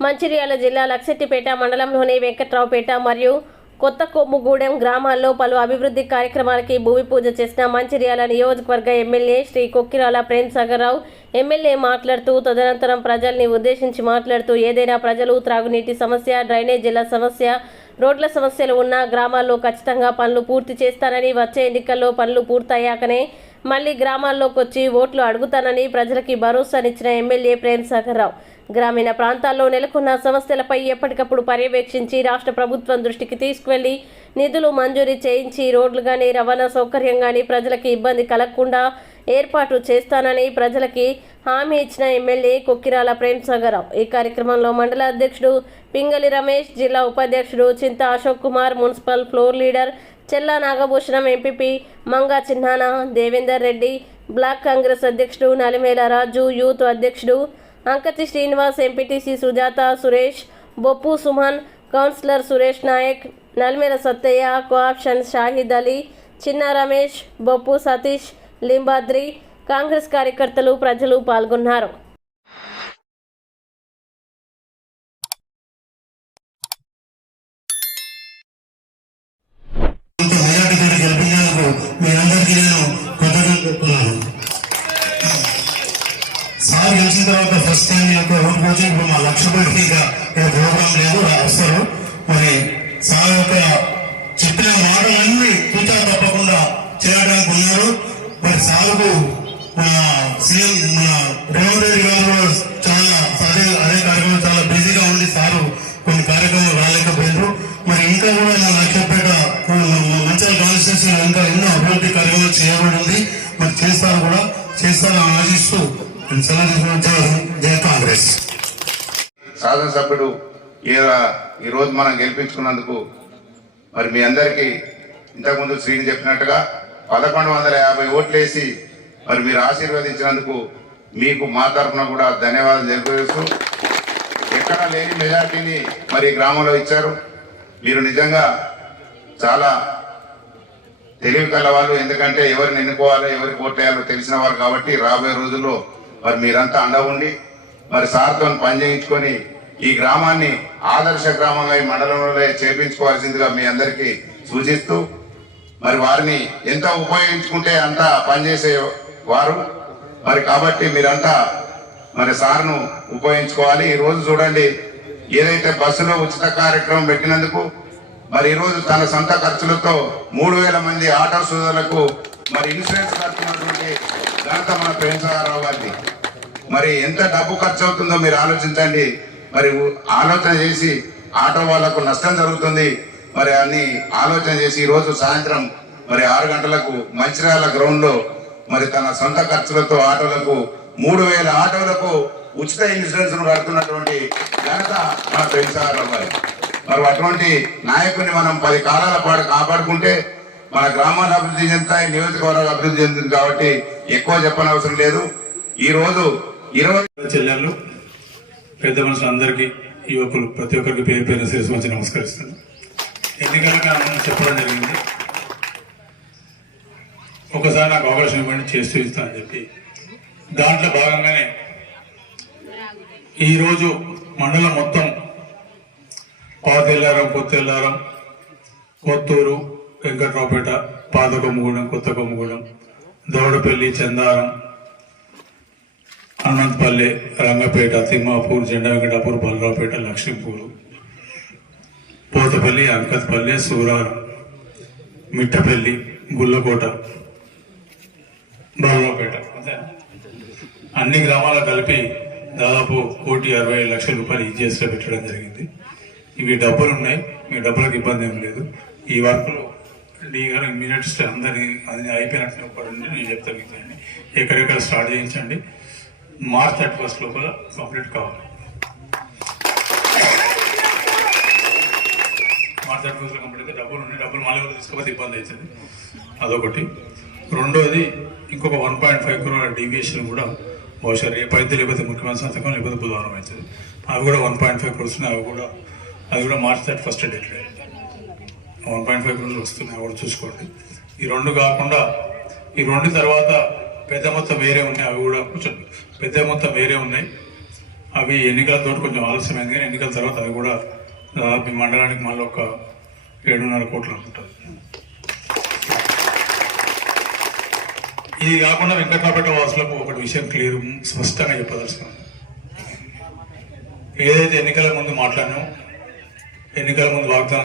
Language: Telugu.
మంచిర్యాల జిల్లా లక్సెట్టిపేట మండలంలోని వెంకట్రావుపేట మరియు కొత్త కొమ్ముగూడెం గ్రామాల్లో పలు అభివృద్ధి కార్యక్రమాలకి భూమి పూజ చేసిన మంచిర్యాల నియోజకవర్గ ఎమ్మెల్యే శ్రీ కొక్కిరాల ప్రేమ్ సాగర్రావు ఎమ్మెల్యే మాట్లాడుతూ తదనంతరం ప్రజల్ని ఉద్దేశించి మాట్లాడుతూ ఏదైనా ప్రజలు త్రాగునీటి సమస్య డ్రైనేజీల సమస్య రోడ్ల సమస్యలు ఉన్న గ్రామాల్లో ఖచ్చితంగా పనులు పూర్తి చేస్తానని వచ్చే ఎన్నికల్లో పనులు పూర్తయ్యాకనే మళ్ళీ గ్రామాల్లోకి వచ్చి ఓట్లు అడుగుతానని ప్రజలకి భరోసానిచ్చిన ఎమ్మెల్యే ప్రేమ్ సాగర్ రావు గ్రామీణ ప్రాంతాల్లో నెలకొన్న సమస్యలపై ఎప్పటికప్పుడు పర్యవేక్షించి రాష్ట్ర ప్రభుత్వం దృష్టికి తీసుకువెళ్ళి నిధులు మంజూరి చేయించి రోడ్లు కానీ రవాణా సౌకర్యం కానీ ప్రజలకి ఇబ్బంది కలగకుండా ఏర్పాటు చేస్తానని ప్రజలకి హామీ ఇచ్చిన ఎమ్మెల్యే కొక్కిరాల ప్రేమ్ ఈ కార్యక్రమంలో మండల అధ్యక్షుడు పింగళి రమేష్ జిల్లా ఉపాధ్యక్షుడు Chinta Ashok Kumar municipal floor leader Chella Nagabhushanam MPP Manga Chinnana Devender Reddy block Congress అధ్యక్షుడు నలిమేల రాజు యూత్ అధ్యక్షుడు Ankathi Srinivas MPTC Sujatha Suresh Boppu Suman councillor Suresh Naik Nalimela Sattaiah cooption Shahid Ali చిన్న రమేష్ బొప్పు సతీష్ లింబాద్రి కాంగ్రెస్ కార్యకర్తలు ప్రజలు పాల్గొన్నారు తర్వాత ఫస్ట్ టైం యొక్క ఓటు పూజ ఇప్పుడు మా లక్ష కోటి ఇక్కడ ప్రోగ్రామ్ లేదు వస్తారు మరి సార్ యొక్క చెప్పిన మాటలన్నీ తూచా తప్పకుండా చేయడానికి ఉన్నారు. మరి సార్కు మన సీఎం మన రేవంత్ రెడ్డి గారు చాలా అదే అదే కార్యక్రమం చాలా బిజీగా ఉంది సారు కొన్ని కార్యక్రమాలు రాలేకపోయారు మరి ఇంకా కూడా నా లక్ష్యపేట మంచాల కాన్స్టిట్యూషన్ ఇంకా ఎన్నో అభివృద్ధి కార్యక్రమాలు చేయబడి ఉంది. మరి చేస్తారు కూడా చేస్తారని ఆశిస్తూ కాంగ్రెస్ శాసనసభ్యుడు ఈ- రోజు మనం గెలిపించుకున్నందుకు మరి మీ అందరికీ ఇంతకుముందు శ్రీని చెప్పినట్టుగా పదకొండు వందల యాభై ఓట్లేసి మరి మీరు ఆశీర్వదించినందుకు మీకు మా తరఫున కూడా ధన్యవాదాలు తెలియజేస్తూ ఎక్కడ లేని మెజార్టీని మరి గ్రామంలో ఇచ్చారు. మీరు నిజంగా చాలా తెలివి కలవాళ్ళు ఎందుకంటే ఎవరిని ఎన్నుకోవాలో ఎవరికి ఓట్లేయాలో తెలిసిన వారు కాబట్టి రాబోయే రోజుల్లో మరి మీరంతా అండ ఉండి మరి సార్తో పని చేయించుకొని ఈ గ్రామాన్ని ఆదర్శ గ్రామంగా ఈ మండలంలో చేపించుకోవాల్సిందిగా మీ అందరికీ సూచిస్తూ మరి వారిని ఎంత ఉపయోగించుకుంటే అంత పనిచేసే వారు. మరి కాబట్టి మీరంతా మరి సార్ను ఉపయోగించుకోవాలి. ఈరోజు చూడండి ఏదైతే బస్సులో ఉచిత కార్యక్రమం పెట్టినందుకు మరి ఈరోజు తన సొంత ఖర్చులతో మూడు వేల మంది ఆటో సోదరులకు మరి ఇన్సూరెన్స్ కడుతున్నటువంటి ఘనత మన ప్రేమసారావు మరి ఎంత డబ్బు ఖర్చు అవుతుందో మీరు ఆలోచించండి. మరి ఆలోచన చేసి ఆటో వాళ్ళకు నష్టం జరుగుతుంది. మరి అన్ని ఆలోచన చేసి ఈరోజు సాయంత్రం మరి ఆరు గంటలకు మంచిర్యాల గ్రౌండ్లో మరి తన సొంత ఖర్చులతో ఆటోలకు మూడు వేల ఆటోలకు ఉచిత ఇన్సూరెన్స్ కడుతున్నటువంటి ఘనత మన ప్రేమసారావు గారి మరి అటువంటి నాయకుడిని మనం పది కాలాల పాటు కాపాడుకుంటే మన గ్రామాల అభివృద్ధి చెందుతాయి నియోజకవర్గాలు అభివృద్ధి చెందుతుంది కాబట్టి ఎక్కువ చెప్పనవసరం లేదు. ఈ రోజు ఇరవై చెల్లెళ్ళు పెద్ద మనుషులు అందరికీ యువకులు ప్రతి ఒక్కరికి పేరు పేరు శిరస్సు మంచి నమస్కరిస్తాను ఎన్నికలకు మనం చెప్పడం జరిగింది. ఒకసారి నాకు అవకాశం ఇవ్వండి చేస్తూ ఇస్తాను అని చెప్పి. దాంట్లో భాగంగానే ఈరోజు మండలం మొత్తం పాతెల్లారం కొత్తెల్లారం కొత్తూరు వెంకట్రావుపేట పాత కొమ్ముగూడెం కొత్త కొమ్ముగూడెం దౌడపల్లి చందారం అనంతపల్లి రంగపేట తిమ్మాపూర్ జెండా వెంకటాపూర్ బలరావుపేట లక్ష్మీపూర్ పోతపల్లి అంకత్పల్లి సూరారం మిట్టపల్లి గుల్లకోట బలరావుపేట. అన్ని గ్రామాలు కలిపి దాదాపు కోటి అరవై ఐదు లక్షల రూపాయలు ఈజీఎస్లో పెట్టడం జరిగింది. ఇవి డబ్బులు ఉన్నాయి మీ డబ్బులకు ఇబ్బంది ఏం లేదు. ఈ వర్క్లో డీ గారు మినిట్స్ అందరి అది అయిపోయినట్టు నేను చెప్తాను. ఎక్కడెక్కడ స్టార్ట్ చేయించండి. మార్చ్ థర్టీ ఫస్ట్ లోపల కంప్లీట్ కావాలి. మార్చ్ థర్టీ ఫస్ట్ కంప్లీట్ అయితే డబ్బులు ఉన్నాయి. డబ్బులు మళ్ళీ కూడా తీసుకోకపోతే ఇబ్బంది అవుతుంది. అదొకటి. రెండోది ఇంకొక one point five crore deviation కూడా బహుశా రేపైతే లేకపోతే ముఖ్యమంత్రి సంతకం లేకపోతే బుధవారం అవుతుంది అవి కూడా వన్ పాయింట్ ఫైవ్ క్రోర్స్ ఉన్నాయి. అవి కూడా అవి కూడా March thirty first date one point five crores వస్తున్నాయి. అవి కూడా చూసుకోండి. ఈ రెండు కాకుండా ఈ రెండు తర్వాత పెద్ద మొత్తం వేరే ఉన్నాయి. అవి కూడా కొంచెం పెద్ద మొత్తం వేరే ఉన్నాయి. అవి ఎన్నికలతో కొంచెం ఆలస్యమైంది కానీ ఎన్నికల తర్వాత అవి కూడా దాదాపు మండలానికి మళ్ళీ ఒక ఏడున్నర కోట్లు అనుకుంటుంది ఇది కాకుండా వెంకటరాపేట వాసులకు ఒకటి విషయం క్లియర్ స్పష్టంగా చెప్పదలుచుకున్నాను. ఏదైతే ఎన్నికల ముందు మాట్లాడినాం ఎన్నికల ముందు వాగ్దానం